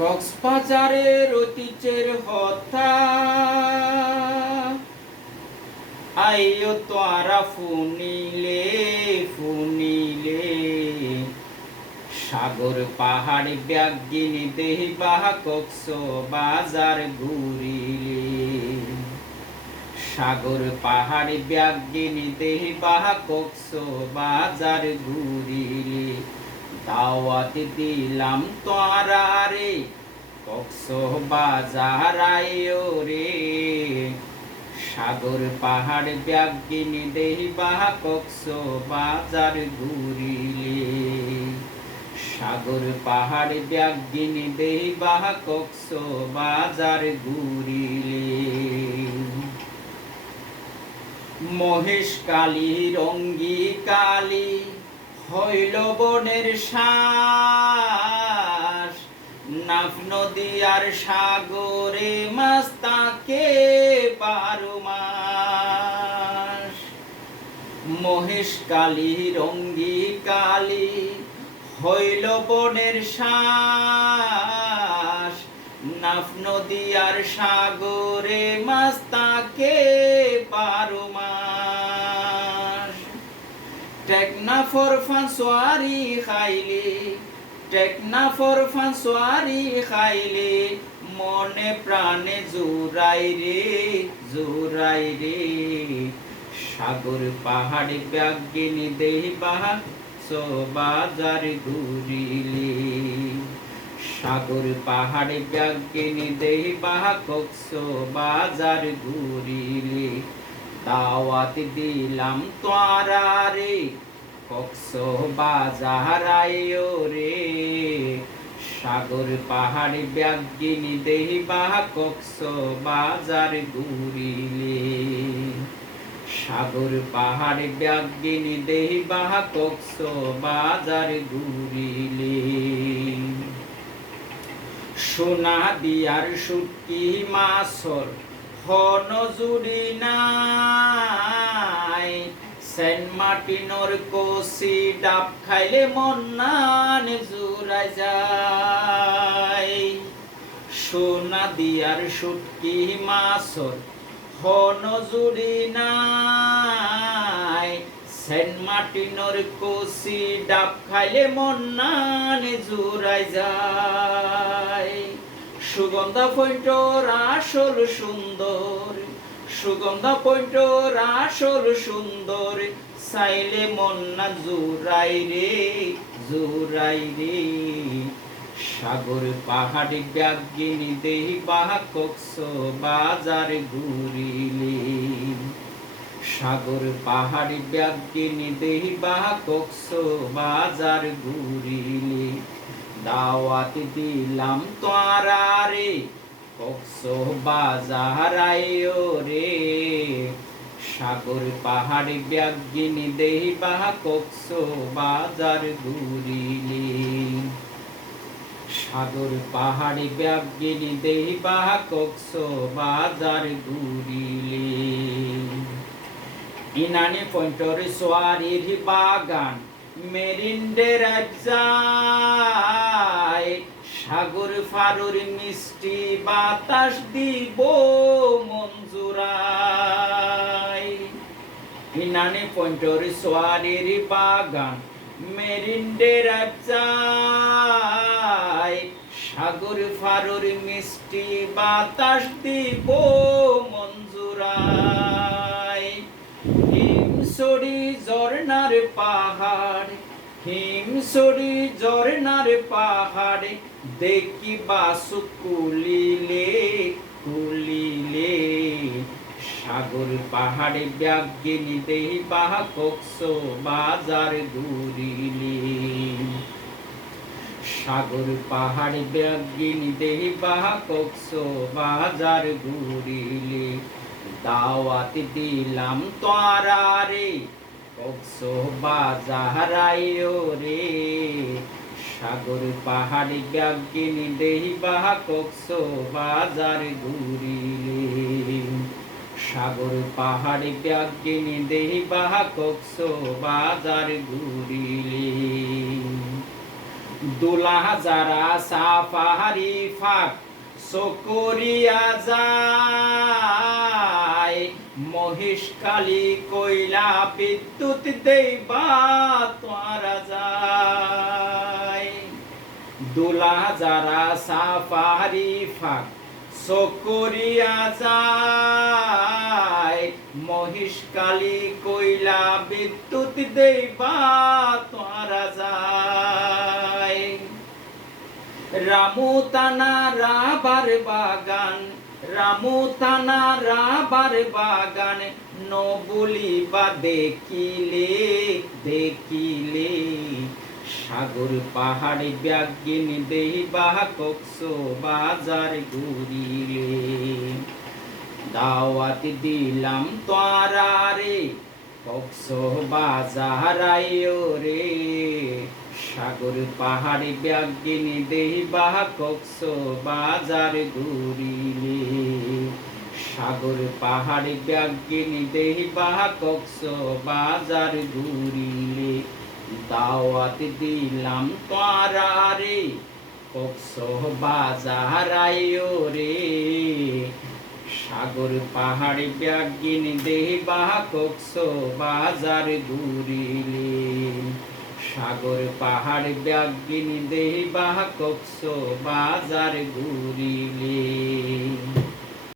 কক্সবাজারের ঐতিহ্যের হত্যা আইও তোরা ফুনিলে ফুনিলে সাগর পাহাড় ব্যাগিনী দেহি বাহা কক্সবাজার ঘুরিলে সাগর পাহাড় ব্যাগিনী দেহি বাহা কক্সবাজার ঘুরিলে দাওয়াত দিলাম তোরা রে কক্সবাজার আইও রে সাগর পাহাড় ব্যাগিনী দেহি বাহা কক্সবাজার ঘুরিলে সাগর পাহাড় ব্যাগিনী দেহি বাহা কক্সবাজার ঘুরিলে মহেশ কালী রঙ্গী কালী হইল বনের শ্বাস নাফ নদী আর সাগরে মাছ তাকে 12 মাস মহেশ কালী রঙ্গী কালী হইল বনের শ্বাস নাফ নদী আর সাগরে মাছ তাকে 12 মাস টেকনা ফর ফাঁসোয়ারি খাইলে টেকনা ফর ফাঁসোয়ারি খাইলে মনে প্রাণে জোরাই রে সাগর পাহাড় ব্যাগিনী দেহি বাহা কক্সবাজার ঘুরিলে সাগর পাহাড় ব্যাগিনী দেহি বাহা কক্সবাজার ঘুরিলে দাওয়াত দিলাম তোরা রে কক্সবাজার আইও রে সাগর পাহাড় ব্যাগিনী দেহি বাহা কক্সবাজার ঘুরিলে সাগর পাহাড় ব্যাগিনী দেহি বাহা কক্সবাজার ঘুরিলে সোনা দিয়ার শুটকি মাছর হনজুরি নাই সেন্ট মার্টিনর কষি ডাব খাইলে মন্নান জুড়াই যায় সোনা দিয়ার শুটকি মাছর হনজুরি নাই সেন্ট মার্টিনর কষি ডাব খাইলে মন্নান জুড়াই যায় সুগন্ধা পয়েন্টর আসল সুন্দর সুগন্ধা পয়েন্টর আসল সুন্দর চাইলে মন্না জুড়াই রে সাগর পাহাড় ব্যাগিনী দেহি বাহা কক্সবাজার ঘুরিলে সাগর পাহাড় ব্যাগিনী দেহি বাহা কক্সবাজার ঘুরিলে দাওয়াত দিলাম তোরা রে কক্সবাজার আইও রে সাগর পাহাড় ব্যাগিনী দেহি বাহা কক্সবাজার ঘুরিলে সাগর পাহাড় ব্যাগিনী দেহি বাহা কক্সবাজার ঘুরিলে ইনানি পয়েন্টর সোয়ারির বাগান মেরিন্ডের যায় সাগর ফারুর মিষ্টি বাতাস দিব মঞ্জুরাই ইনানি পয়েন্টর সোয়ারির বাগান মেরিন্ডের যায় সাগর ফারুর মিষ্টি বাতাস দিব মঞ্জুরাই হিমসরি ঝর্ণার পাহাড় হিমসরি ঝর্ণার পাহাড় দেখি বাসু কুলিলে সাগর পাহাড় ব্যাগিনী দেহি বাহা কক্সবাজার ঘুরিলে সাগর পাহাড় ব্যাগিনী দেহি বাহা কক্সবাজার ঘুরিলে দাওয়াত দিলাম তোরা রে কক্সবাজার আইও রে সাগর পাহাড় ব্যাগিনী দেহি বাহা কক্সবাজার ঘুরিলে সাগর পাহাড় ব্যাগিনী দেহি বাহা কক্সবাজার ঘুরিলে দোলা যারা সাফারি ফাঁক সকরিয়া যায়, মহেশখালী কইলা বিদ্যুৎ দেবা তোরা যায়। দোলা যারা সাফারি ফাঁক সকরিয়া যায়, মহেশখালী কইলা বিদ্যুৎ দেবা তোরা যায়। রামু তানা রাবার বাগান, রামু তানা রাবার বাগান, নবুলিবা দেখিলে দেখিলে, সাগর পাহাড় ব্যাগিন দেহিবা কক্সবাজার ঘুরিলে। দাওয়াত দিলাম তোরা রে কক্সবাজার আইও রে, সাগর পাহাড় ব্যাগিন দেহিবা কক্সবাজার ঘুরিলে। সাগর পাহাড় ব্যাগিন দেহিবা কক্সবাজার ঘুরিলে। দাওয়াত দিলাম তোরা রে কক্সবাজার আইও রে, সাগর পাহাড় ব্যাগিন দেহিবা কক্সবাজার ঘুরিলে। সাগর পাহাড় ব্যাগিন দেহিবা কক্সবাজার ঘুরিলে।